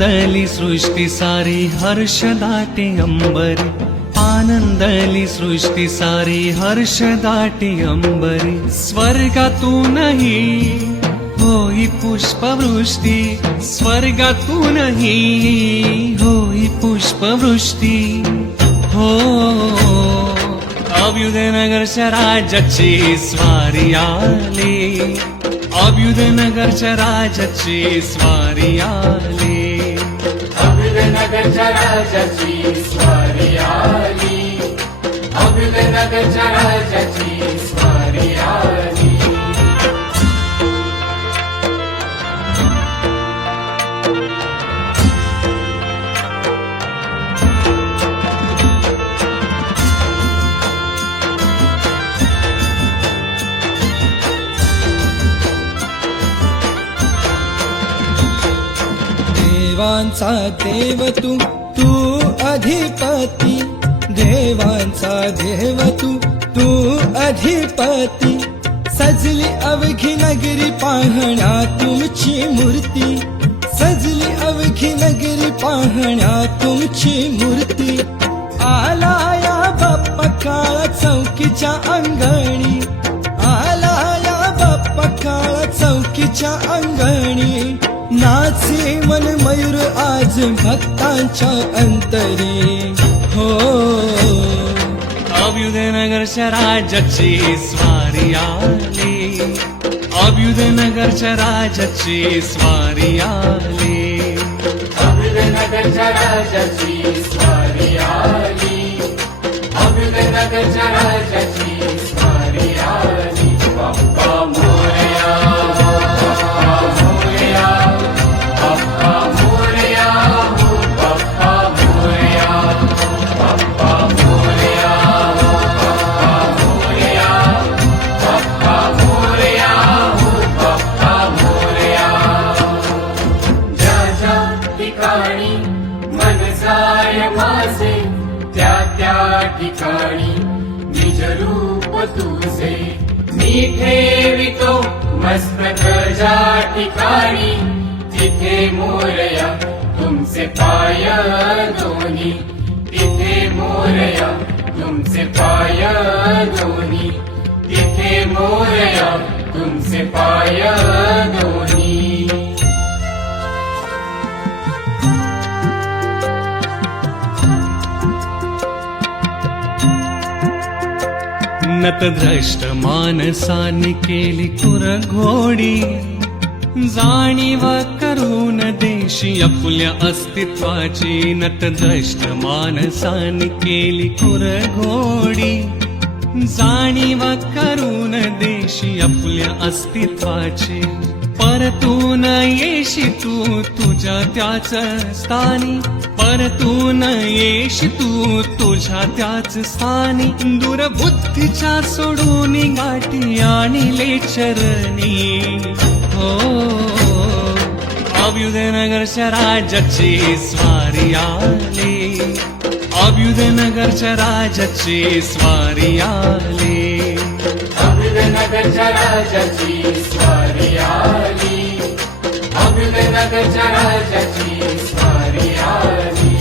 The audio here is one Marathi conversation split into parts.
आनंदली सृष्टी सारी हर्ष दाटे अंबरी, आनंदली सृष्टी सारी हर्ष दाटे अंबरी, स्वर्गातूनही होई पुष्पवृष्टी, स्वर्गातूनही होई पुष्पवृष्टी हो। अभ्युदयनगरच्या राजाची स्वारी आली, अभ्युदयनगरच्या राजाची स्वारी आली, अभ्युदयनगरच्या राजाची स्वारी आली, अभ्युदयनगरच्या राजाची स्वारी आली। देवांचा देव तू, तू अधिपती, देवांचा देव तू, तू अधिपती, सजली अवघी नगरी पाहण्या तुमची मूर्ती, सजली अवघी नगरी पाहण्या तुमची मूर्ती, आला या बाप्पा काळा चौकीच्या अंगणी, आला या बाप्पा काळा चौकीच्या अंगणी, नाचे मन मयूर आज भक्तांच्या अंतरी हो। अभ्युदयनगरच्या राजाची स्वारी आली, अभ्युदयनगरच्या राजाची स्वारी आली, अभ्युदयनगरच्या राजाची स्वारी आली, अभ्युदयनगरच्या राजाची स्वारी आली। बाप्पा मोरया, बाप्पा मोरया, बाप्पा मोरया, बाप्पा मोरया, बाप्पा मोरया, बाप्पा मोरया, बाप्पा मोरया। ज्या ज्या ठिकाणी मन जाय माझे, त्या त्या ठिकाणी निज रूप तुझे मी ठेवितो मस्तक, ज्या ठिकाणी तिथे मोरया तुमचे पाय दोन्ही, तिथे मोरया तुमचे पाय दोन्ही, तिथे मोरया तुमचे पाय दोन्ही। नतद्रष्ट मानसाने केली कुरघोडी, जाणीव करून देशी आपुल्या अस्तित्वाची, नतद्रष्ट मानसाने केली कुरघोडी, जाणीव करून देशी आपुल्या अस्तित्वाची, परतून येशी तू तुझ्या त्याच स्थानी, परतून येशी तू तुझ्या त्याच स्थानी, दुर्बुद्धीच्या सोडून गाठी आणिले चरणी हो। अभ्युदयनगरच्या राजाची स्वारी आली, अभ्युदयनगरच्या राजाची स्वारी आली, अभ्युदयनगरच्या राजाची स्वारी आली, अभ्युदयनगरच्या राजाची स्वारी आली।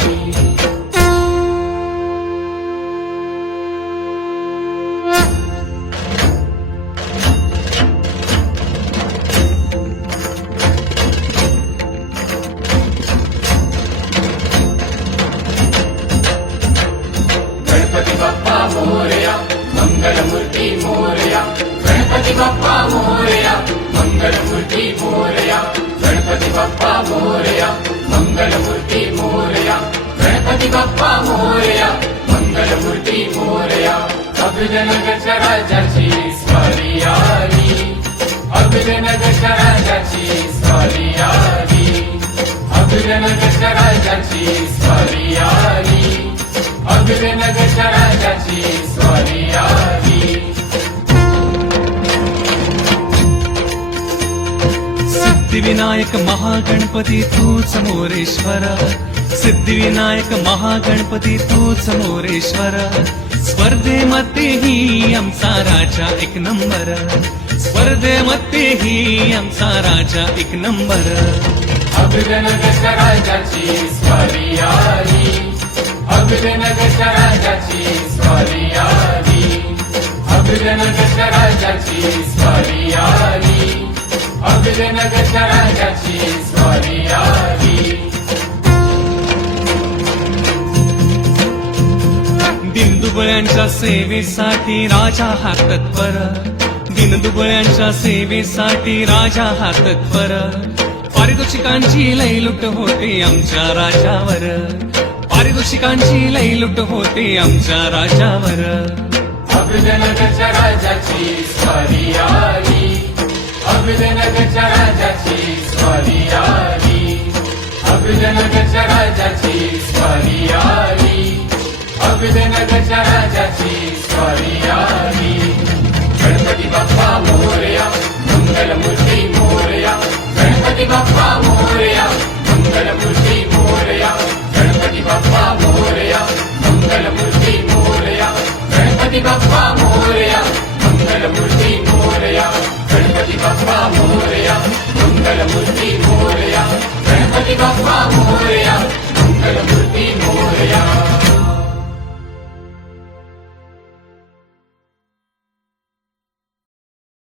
गणपती बाप्पा मोरया, मंगलमूर्ती मोरया, गणपती बाप्पा मोरया, मंगलमूर्ती मोरया, गणपती बाप्पा मोरया, मंगलमूर्ती मोरया, गणपती बाप्पा मोरया, मंगलमूर्ती मोरया। अभ्युदयनगरच्या राजाची स्वारी आली, अभ्युदयनगरच्या राजाची स्वारी आली, अभ्युदयनगरच्या राजाची स्वारी आली, अभ्युदयनगरच्या राजाची स्वारी आली। सिद्धिविनायक महागणपती तूच मोरेश्वर, सिद्धिविनायक महागणपती तूच मोरेश्वर, स्पर्धेमध्येही आमचा राजा एक नंबर, स्पर्धेमध्येही आमचा राजा एक नंबर। अभिनगरच्या राजाची स्वारी आली, अभिनगरच्या राजाची स्वारी आली, अभिनगरच्या राजाची स्वारी आली, अभिनगरच्या राजाची स्वारी आली. दिनदुबळ्यांच्या सेवेसाठी राजा हा तत्पर, दिनदुबळ्यांच्या सेवेसाठी राजा हा तत्पर. पारितोषिकांची लयलुट होते आमच्या राजावर, पारितोषिकांची लयलुट होते आमच्या राजावर. अभिनगरच्या राजाची स्वारी आली, अभिनगरच्या राजाची स्वारी आली, अभिनगरच्या राजाची